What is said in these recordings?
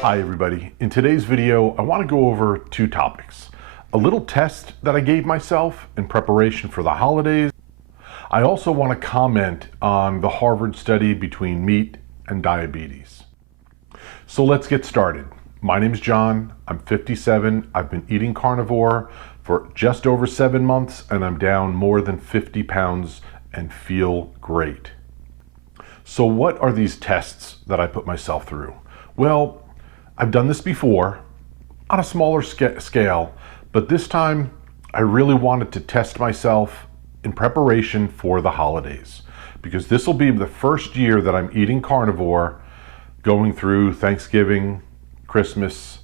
Hi everybody. In today's video, I want to go over two topics. A little test that I gave myself in preparation for the holidays. I also want to comment on the Harvard study between meat and diabetes. So let's get started. My name's John. I'm 57. I've been eating carnivore for just over 7 months and I'm down more than 50 pounds and feel great. So what are these tests that I put myself through? Well, I've done this before on a smaller scale, but this time I really wanted to test myself in preparation for the holidays, because this will be the first year that I'm eating carnivore, going through Thanksgiving, Christmas,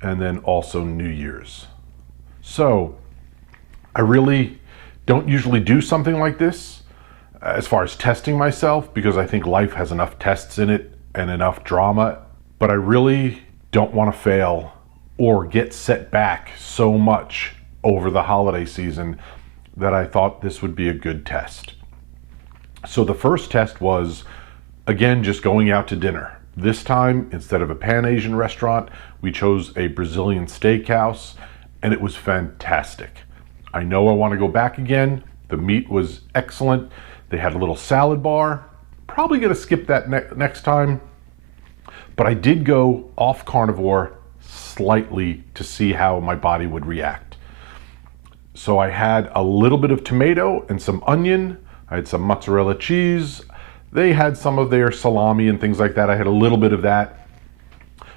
and then also New Year's. So I really don't usually do something like this as far as testing myself, because I think life has enough tests in it and enough drama, but I really don't want to fail or get set back so much over the holiday season that I thought this would be a good test. So the first test was, again, just going out to dinner. This time, instead of a Pan-Asian restaurant, we chose a Brazilian steakhouse, and it was fantastic. I know I want to go back again. The meat was excellent. They had a little salad bar. Probably going to skip that next time. But I did go off carnivore slightly to see how my body would react. So I had a little bit of tomato and some onion. I had some mozzarella cheese. They had some of their salami and things like that. I had a little bit of that.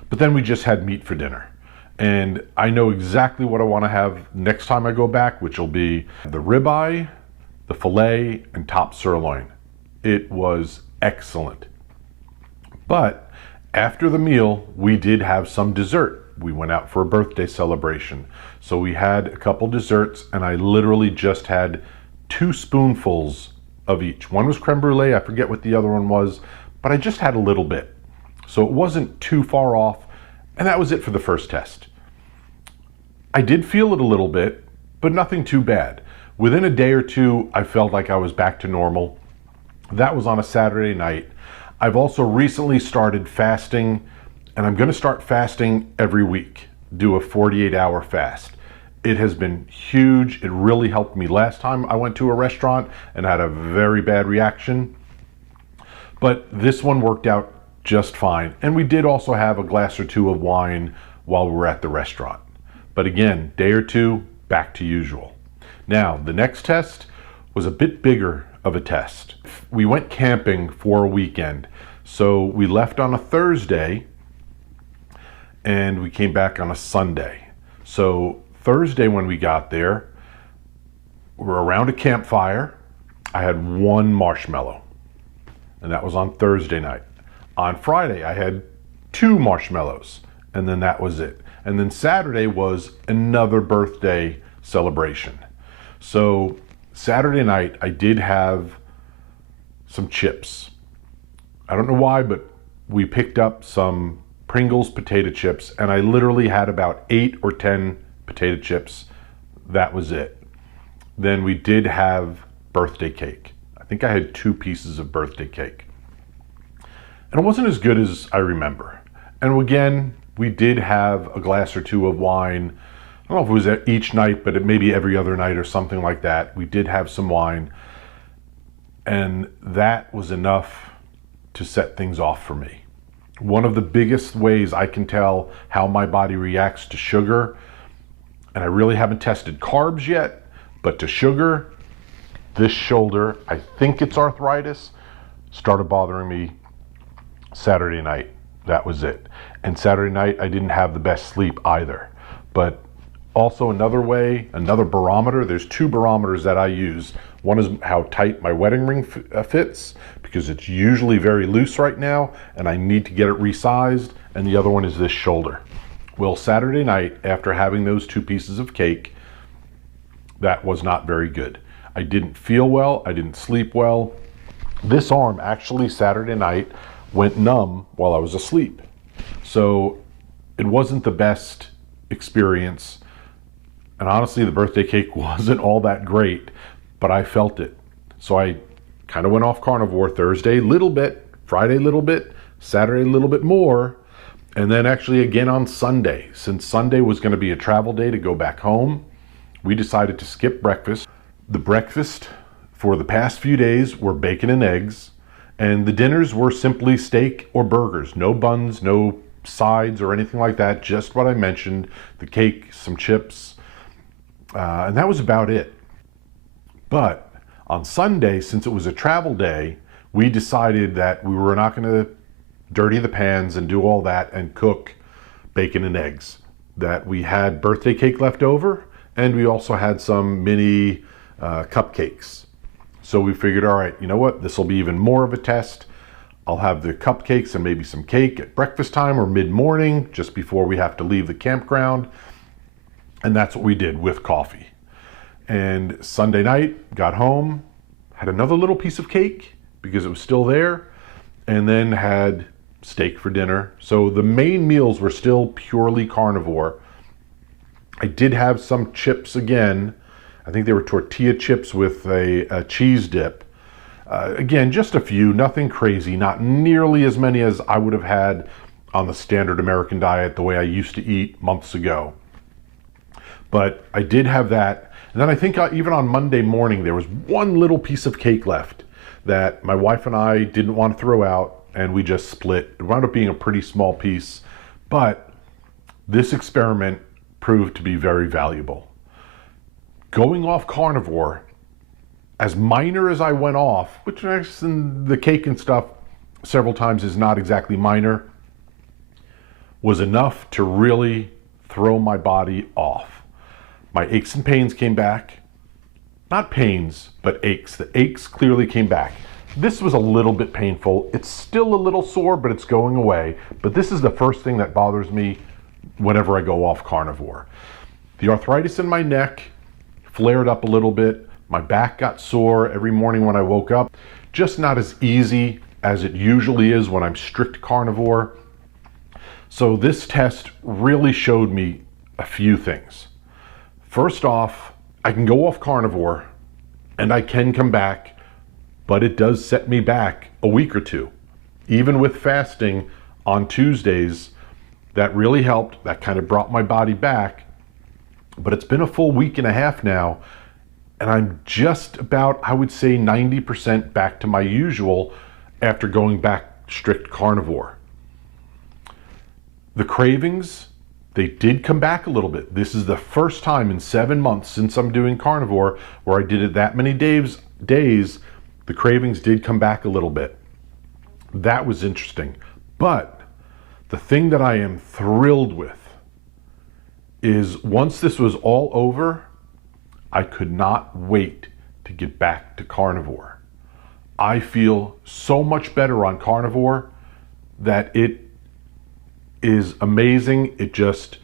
But then we just had meat for dinner. And I know exactly what I want to have next time I go back, which will be the ribeye, the filet, and top sirloin. It was excellent. But after the meal, we did have some dessert. We went out for a birthday celebration. So we had a couple desserts, and I literally just had 2 spoonfuls of each. One was creme brulee, I forget what the other one was, but I just had a little bit. So it wasn't too far off, and that was it for the first test. I did feel it a little bit, but nothing too bad. Within a day or two, I felt like I was back to normal. That was on a Saturday night. I've also recently started fasting, and I'm going to start fasting every week, do a 48-hour fast. It has been huge. It really helped me last time I went to a restaurant and had a very bad reaction. But this one worked out just fine. And we did also have a glass or 2 of wine while we were at the restaurant. But again, day or 2, back to usual. Now, the next test was a bit bigger of a test. We went camping for a weekend. So we left on a Thursday and we came back on a Sunday. So Thursday when we got there, we're around a campfire. I had 1 marshmallow, and that was on Thursday night. On Friday, I had 2 marshmallows, and then that was it. And then Saturday was another birthday celebration. So Saturday night, I did have some chips. I don't know why, but we picked up some Pringles potato chips, and I literally had about 8 or 10 potato chips. That was it. Then we did have birthday cake. I think I had 2 pieces of birthday cake. And it wasn't as good as I remember. And again, we did have a glass or 2 of wine. I don't know if it was each night, but it maybe every other night or something like that. We did have some wine, and that was enough to set things off for me. One of the biggest ways I can tell how my body reacts to sugar, and I really haven't tested carbs yet, but to sugar, this shoulder, I think it's arthritis, started bothering me Saturday night. That was it. And Saturday night, I didn't have the best sleep either. But also another way, another barometer, there's 2 barometers that I use. One is how tight my wedding ring fits, because it's usually very loose right now and I need to get it resized. And the other one is this shoulder. Well, Saturday night, after having those 2 pieces of cake, that was not very good. I didn't feel well, I didn't sleep well. This arm actually Saturday night went numb while I was asleep. So it wasn't the best experience. And honestly, the birthday cake wasn't all that great, but I felt it. So I kind of went off carnivore Thursday, little bit, Friday, little bit, Saturday, a little bit more. And then actually again on Sunday, since Sunday was going to be a travel day to go back home, we decided to skip breakfast. The breakfast for the past few days were bacon and eggs, and the dinners were simply steak or burgers. No buns, no sides or anything like that, just what I mentioned, the cake, some chips, and that was about it. But on Sunday, since it was a travel day, we decided that we were not going to dirty the pans and do all that and cook bacon and eggs. That we had birthday cake left over, and we also had some mini cupcakes. So we figured, all right, you know what? This will be even more of a test. I'll have the cupcakes and maybe some cake at breakfast time or mid-morning, just before we have to leave the campground. And that's what we did with coffee. And Sunday night, got home, had another little piece of cake because it was still there, and then had steak for dinner. So the main meals were still purely carnivore. I did have some chips again. I think they were tortilla chips with a cheese dip. Again, just a few, nothing crazy, not nearly as many as I would have had on the standard American diet the way I used to eat months ago. But I did have that. And then I think even on Monday morning, there was one little piece of cake left that my wife and I didn't want to throw out, and we just split. It wound up being a pretty small piece, but this experiment proved to be very valuable. Going off carnivore, as minor as I went off, which in the cake and stuff several times is not exactly minor, was enough to really throw my body off. My aches and pains came back. Not pains, but aches. The aches clearly came back. This was a little bit painful. It's still a little sore, but it's going away. But this is the first thing that bothers me whenever I go off carnivore. The arthritis in my neck flared up a little bit. My back got sore every morning when I woke up. Just not as easy as it usually is when I'm strict carnivore. So this test really showed me a few things. First off, I can go off carnivore and I can come back, but it does set me back a week or two. Even with fasting on Tuesdays, that really helped. That kind of brought my body back. But it's been a full week and a half now, and I'm just about, I would say, 90% back to my usual after going back strict carnivore. The cravings, they did come back a little bit. This is the first time in 7 months since I'm doing carnivore where I did it that many days, the cravings did come back a little bit. That was interesting. But the thing that I am thrilled with is once this was all over, I could not wait to get back to carnivore. I feel so much better on carnivore that it is amazing. It just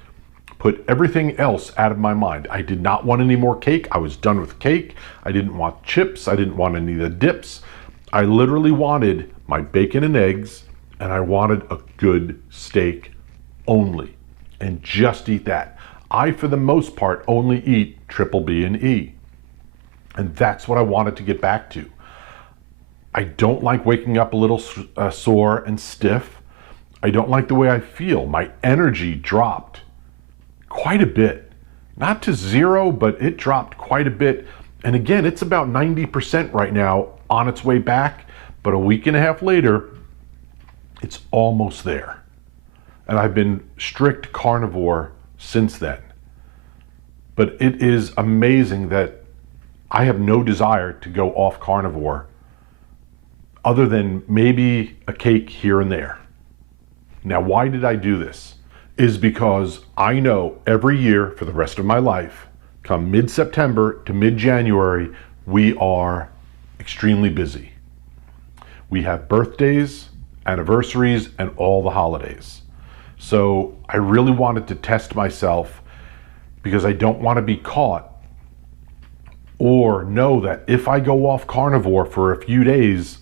put everything else out of my mind. I did not want any more cake. I was done with cake. I didn't want chips. I didn't want any of the dips. I literally wanted my bacon and eggs, and I wanted a good steak only, and just eat that. I, for the most part, only eat triple B and E, and that's what I wanted to get back to. I don't like waking up a little sore and stiff. I don't like the way I feel. My energy dropped quite a bit. Not to zero, but it dropped quite a bit. And again, it's about 90% right now on its way back, but a week and a half later, it's almost there. And I've been strict carnivore since then. But it is amazing that I have no desire to go off carnivore other than maybe a cake here and there. Now, why did I do this? Is because I know every year for the rest of my life, come mid-September to mid-January, we are extremely busy. We have birthdays, anniversaries, and all the holidays. So I really wanted to test myself because I don't want to be caught or know that if I go off carnivore for a few days,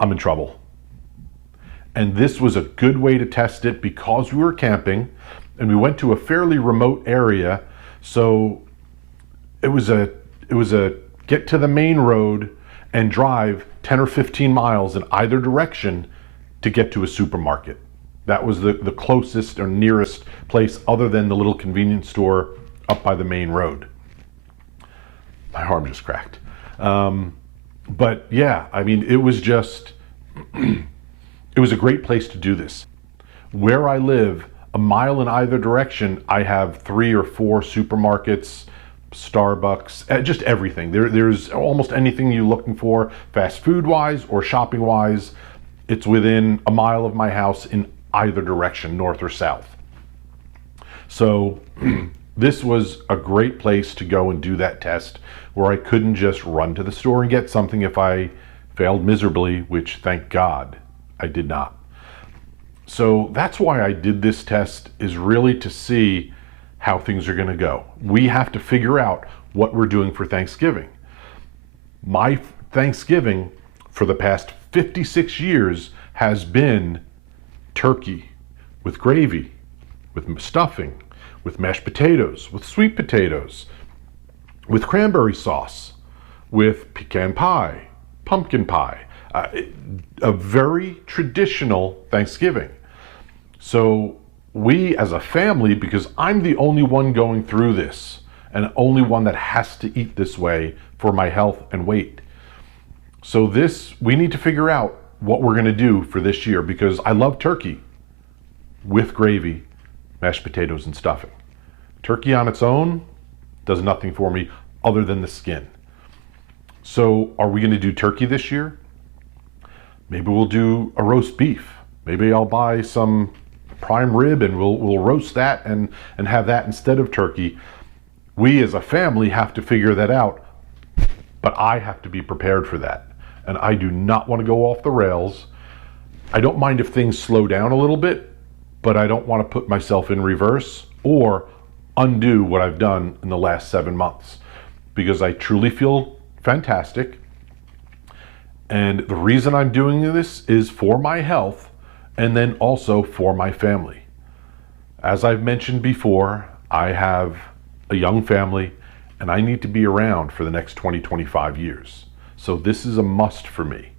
I'm in trouble. And this was a good way to test it because we were camping and we went to a fairly remote area. So it was a get to the main road and drive 10 or 15 miles in either direction to get to a supermarket. That was the closest or nearest place other than the little convenience store up by the main road. My arm just cracked. But yeah, I mean, it was just, it was a great place to do this. Where I live, a mile in either direction, I have 3 or 4 supermarkets, Starbucks, just everything. There's almost anything you're looking for, fast food wise or shopping wise. It's within a mile of my house in either direction, north or south. So this was a great place to go and do that test, where I couldn't just run to the store and get something if I failed miserably, which thank God I did not. So that's why I did this test, is really to see how things are going to go. We have to figure out what we're doing for Thanksgiving. My Thanksgiving for the past 56 years has been turkey with gravy, with stuffing, with mashed potatoes, with sweet potatoes, with cranberry sauce, with pecan pie, pumpkin pie, a very traditional Thanksgiving. So we as a family, because I'm the only one going through this and only one that has to eat this way for my health and weight. So we need to figure out what we're going to do for this year, because I love turkey with gravy, mashed potatoes, and stuffing. Turkey on its own does nothing for me other than the skin. So are we going to do turkey this year? Maybe we'll do a roast beef. Maybe I'll buy some prime rib and we'll roast that and have that instead of turkey. We as a family have to figure that out, but I have to be prepared for that. And I do not want to go off the rails. I don't mind if things slow down a little bit, but I don't want to put myself in reverse or undo what I've done in the last 7 months, because I truly feel fantastic. And the reason I'm doing this is for my health and then also for my family. As I've mentioned before, I have a young family and I need to be around for the next 20-25 years. So this is a must for me.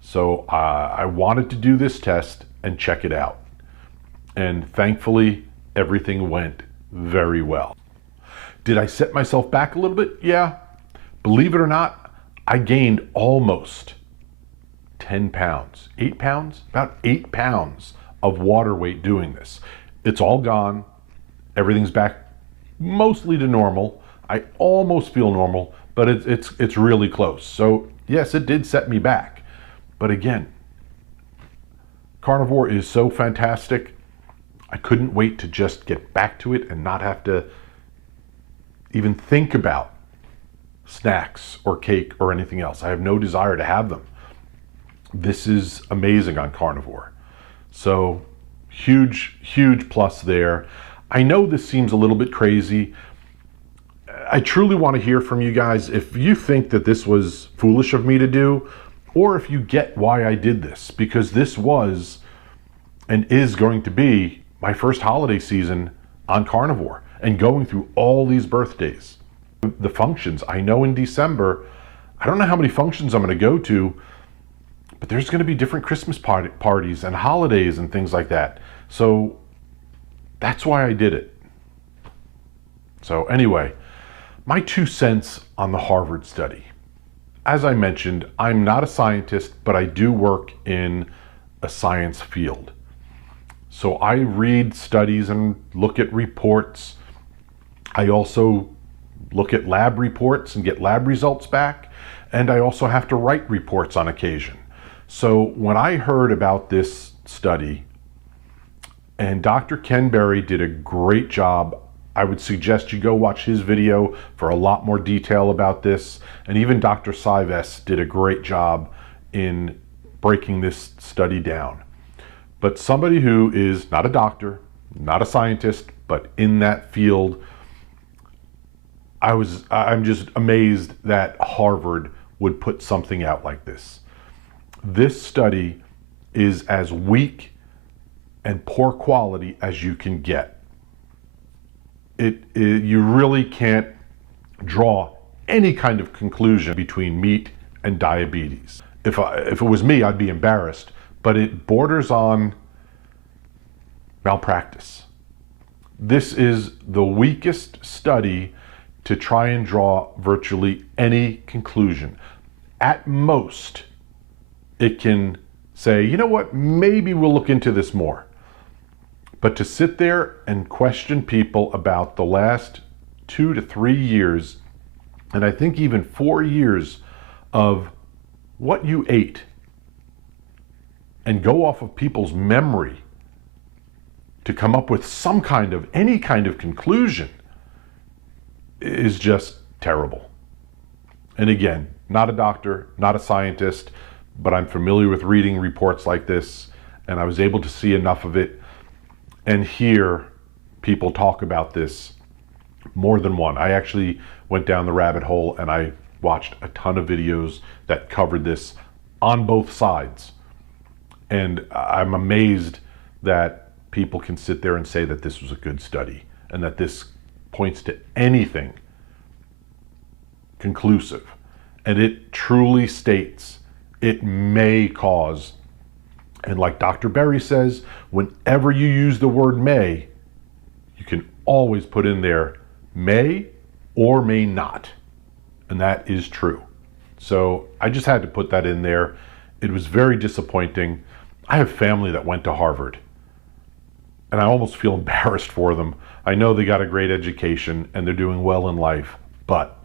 So I wanted to do this test and check it out. And thankfully, everything went very well. Did I set myself back a little bit? Yeah. Believe it or not, I gained almost 10 pounds, 8 pounds, about 8 pounds of water weight doing this. It's all gone. Everything's back mostly to normal. I almost feel normal, but it's really close. So yes, it did set me back. But again, carnivore is so fantastic. I couldn't wait to just get back to it and not have to even think about snacks or cake or anything else. I have no desire to have them. This is amazing on carnivore. So huge, huge plus there. I know this seems a little bit crazy. I truly want to hear from you guys if you think that this was foolish of me to do, or if you get why I did this, because this was and is going to be my first holiday season on carnivore and going through all these birthdays. The functions, I know in December, I don't know how many functions I'm going to go to, but there's going to be different Christmas parties and holidays and things like that. So that's why I did it. So anyway, my 2 cents on the Harvard study. As I mentioned, I'm not a scientist, but I do work in a science field. So I read studies and look at reports. I also look at lab reports and get lab results back. And I also have to write reports on occasion. So when I heard about this study, and Dr. Ken Berry did a great job, I would suggest you go watch his video for a lot more detail about this. And even Dr. Sives did a great job in breaking this study down. But somebody who is not a doctor, not a scientist, but in that field, I'm just amazed that Harvard would put something out like this. This study is as weak and poor quality as you can get. You really can't draw any kind of conclusion between meat and diabetes. If it was me, I'd be embarrassed, but it borders on malpractice. This is the weakest study to try and draw virtually any conclusion. At most, it can say, you know what, maybe we'll look into this more. But to sit there and question people about the last 2 to 3 years, and I think even 4 years of what you ate, and go off of people's memory to come up with any kind of conclusion is just terrible. And again, not a doctor, not a scientist, but I'm familiar with reading reports like this, and I was able to see enough of it and hear people talk about this more than one. I actually went down the rabbit hole and I watched a ton of videos that covered this on both sides. And I'm amazed that people can sit there and say that this was a good study and that this points to anything conclusive. And it truly states it may cause, and like Dr. Berry says, whenever you use the word may, you can always put in there may or may not. And that is true. So I just had to put that in there. It was very disappointing. I have family that went to Harvard, and I almost feel embarrassed for them. I know they got a great education and they're doing well in life, but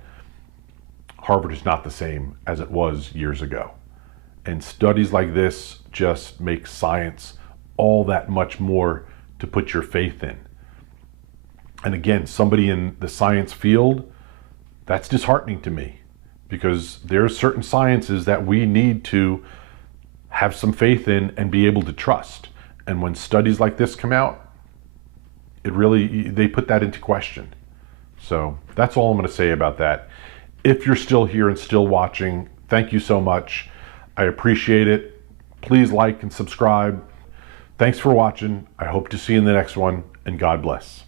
Harvard is not the same as it was years ago. And studies like this just make science all that much more to put your faith in. And again, somebody in the science field, that's disheartening to me, because there are certain sciences that we need to have some faith in and be able to trust. And when studies like this come out, they put that into question. So that's all I'm going to say about that. If you're still here and still watching, thank you so much. I appreciate it. Please like and subscribe. Thanks for watching. I hope to see you in the next one, and God bless.